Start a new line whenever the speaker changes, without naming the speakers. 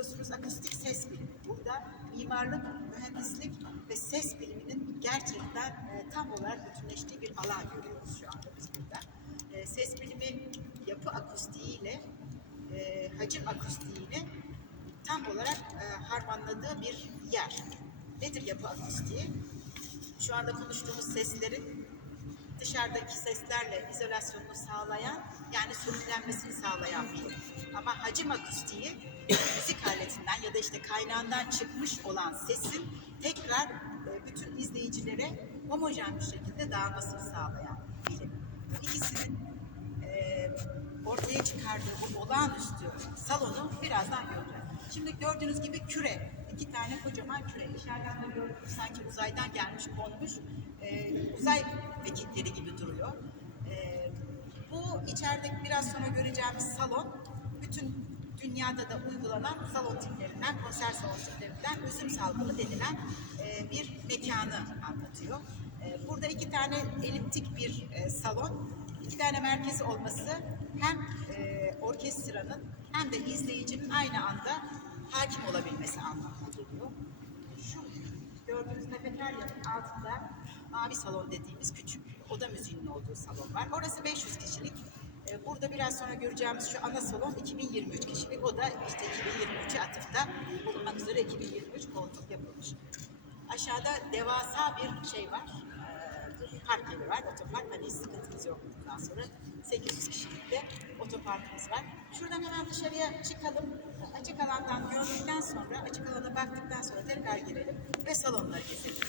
biliyorsunuz akustik ses bilimi. Burada mimarlık, mühendislik ve ses biliminin gerçekten e, tam olarak bütünleştiği bir alan görüyoruz şu anda biz burada. E, ses bilimi yapı akustiğiyle e, hacim akustiğini tam olarak e, harmanladığı bir yer. Nedir yapı akustiği? Şu anda konuştuğumuz seslerin dışarıdaki seslerle izolasyonunu sağlayan yani sönümlenmesini sağlayan bilim. Ama hacim akustiği müzik aletinden ya da işte kaynağından çıkmış olan sesin tekrar e, bütün izleyicilere homojen bir şekilde dağılmasını sağlayan bilim. Bu ikisinin e, ortaya çıkardığı bu olağanüstü salonu birazdan göreceğiz. Şimdi gördüğünüz gibi küre, iki tane kocaman küre. İçeriden de gördüğünüz sanki uzaydan gelmiş, konmuş e, uzay mekikleri gibi duruyor. E, bu içerideki biraz sonra göreceğimiz salon, dünyada da uygulanan salon tiplerinden, konser salon tiplerinden üzüm salgını denilen e, bir mekanı anlatıyor. E, burada iki tane eliptik bir e, salon, iki tane merkezi olması hem orkestranın hem de izleyicinin aynı anda hakim olabilmesi anlamına geliyor. Şu gördüğünüz kafeteryanın altında mavi salon dediğimiz küçük oda müziğinin olduğu salon var. Orası 500 kişilik. Burada biraz sonra göreceğimiz şu ana salon 2023 kişilik. O da işte 2023'e atıfta bulunmak üzere 2023 koltuk yapılmış. Aşağıda devasa bir şey var. Ee, Park yeri var, otopark. Hani hiç sıkıntımız yok bundan sonra. 800 kişilik de otoparkımız var. Şuradan hemen dışarıya çıkalım. Açık alandan gördükten sonra, açık alana baktıktan sonra tekrar girelim ve salonları gezelim.